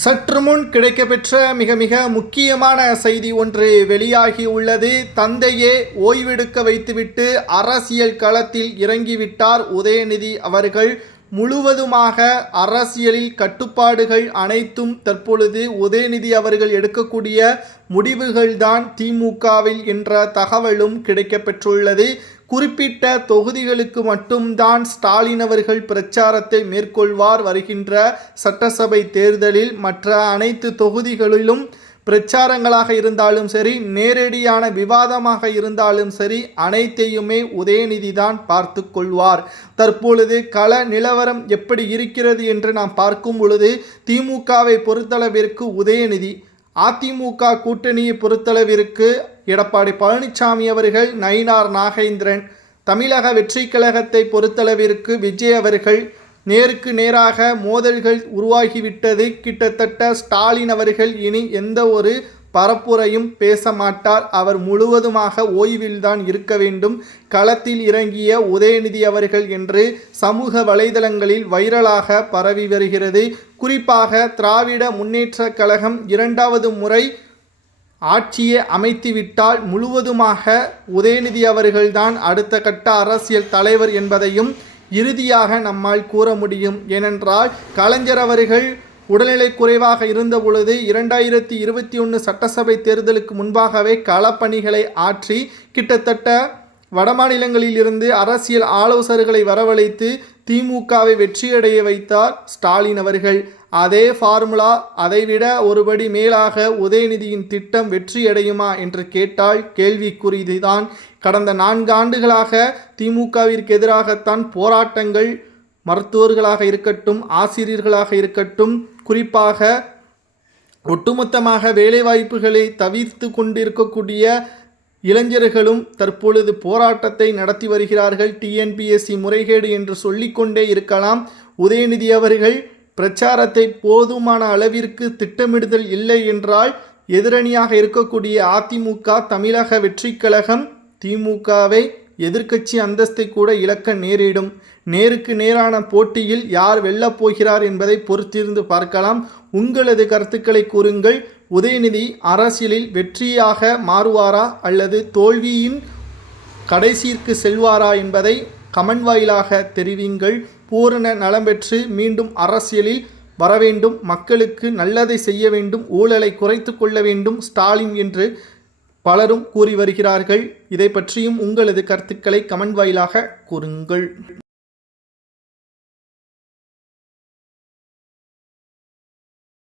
சற்று முன் கிடைக்கப்பெற்ற மிக மிக முக்கியமான செய்தி ஒன்று வெளியாகி உள்ளது. தந்தையே ஓய்வெடுக்க வைத்துவிட்டு அரசியல் களத்தில் இறங்கிவிட்டார் உதயநிதி அவர்கள். முழுவதுமாக அரசியலில் கட்டுப்பாடுகள் அனைத்தும் தற்பொழுது உதயநிதி அவர்கள் எடுக்கக்கூடிய முடிவுகள்தான் திமுகவில் என்ற தகவலும் கிடைக்கப்பெற்றுள்ளது. குறிப்பிட்ட தொகுதிகளுக்கு மட்டும்தான் ஸ்டாலின் அவர்கள் பிரச்சாரத்தை மேற்கொள்வார். வருகின்ற சட்டசபை தேர்தலில் மற்ற அனைத்து தொகுதிகளிலும் பிரச்சாரங்களாக இருந்தாலும் சரி, நேரடியான விவாதமாக இருந்தாலும் சரி, அனைத்தையுமே உதயநிதி தான் பார்த்து கொள்வார். தற்பொழுது கள நிலவரம் எப்படி இருக்கிறது என்று நாம் பார்க்கும் பொழுது, திமுகவை பொறுத்தளவிற்கு உதயநிதி, அதிமுக கூட்டணியை பொறுத்தளவிற்கு எடப்பாடி பழனிசாமி அவர்கள், நயினார் நாகேந்திரன், தமிழக வெற்றி கழகத்தை பொறுத்தளவிற்கு விஜய் அவர்கள், நேருக்கு நேராக மோதல்கள் உருவாகிவிட்டது. கிட்டத்தட்ட ஸ்டாலின் அவர்கள் இனி எந்த ஒரு பரப்புரையும் பேச மாட்டார். அவர் முழுவதுமாக ஓய்வில்தான் இருக்க வேண்டும். களத்தில் இறங்கிய உதயநிதி அவர்கள் என்று சமூக வலைதளங்களில் வைரலாக பரவி வருகிறது. குறிப்பாக திராவிட முன்னேற்ற கழகம் இரண்டாவது முறை ஆட்சியை அமைத்துவிட்டால் முழுவதுமாக உதயநிதி அவர்கள்தான் அடுத்த கட்ட அரசியல் தலைவர் என்பதையும் இறுதியாக நம்மால் கூற முடியும். ஏனென்றால் கலைஞர் அவர்கள் உடல்நிலை குறைவாக இருந்த பொழுது 2021 சட்டசபை தேர்தலுக்கு முன்பாகவே களப்பணிகளை ஆற்றி கிட்டத்தட்ட வடமாநிலங்களில் இருந்து அரசியல் ஆலோசகர்களை வரவழைத்து திமுகவை வெற்றியடைய வைத்தார் ஸ்டாலின் அவர்கள். அதே ஃபார்முலா, அதைவிட ஒருபடி மேலாக உதயநிதியின் திட்டம் வெற்றியடையுமா என்று கேட்டால் கேள்விக்குறிதான். கடந்த 4 ஆண்டுகளாக திமுகவிற்கு எதிராகத்தான் போராட்டங்கள், மருத்துவர்களாக இருக்கட்டும், ஆசிரியர்களாக இருக்கட்டும், குறிப்பாக ஒட்டுமொத்தமாக வேலைவாய்ப்புகளை தவிர்த்து கொண்டிருக்கக்கூடிய இளைஞர்களும் தற்பொழுது போராட்டத்தை நடத்தி வருகிறார்கள். டிஎன்பிஎஸ்சி முறைகேடு என்று சொல்லிக்கொண்டே இருக்கலாம். உதயநிதி அவர்கள் பிரச்சாரத்தை போதுமான அளவிற்கு திட்டமிடுதல் இல்லை என்றால் எதிரணியாக இருக்கக்கூடிய அதிமுக, தமிழக வெற்றி கழகம் திமுகவை எதிர்க்கட்சி அந்தஸ்தை கூட இழக்க நேரிடும். நேருக்கு நேரான போட்டியில் யார் வெல்லப் போகிறார் என்பதை பொறுத்திருந்து பார்க்கலாம். உங்களது கருத்துக்களை கூறுங்கள். உதயநிதி அரசியலில் வெற்றியாக மாறுவாரா அல்லது தோல்வியின் கடைசிற்கு செல்வாரா என்பதை கமெண்ட் வாயிலாக தெரிவிங்கள். பூரண நலம் பெற்று மீண்டும் அரசியலில் வர வேண்டும், மக்களுக்கு நல்லதை செய்ய வேண்டும், ஊழலை குறைத்து கொள்ள வேண்டும் ஸ்டாலின் என்று பலரும் கூறி வருகிறார்கள். இதை பற்றியும் உங்களது கருத்துக்களை கமெண்ட் வாயிலாக கூறுங்கள்.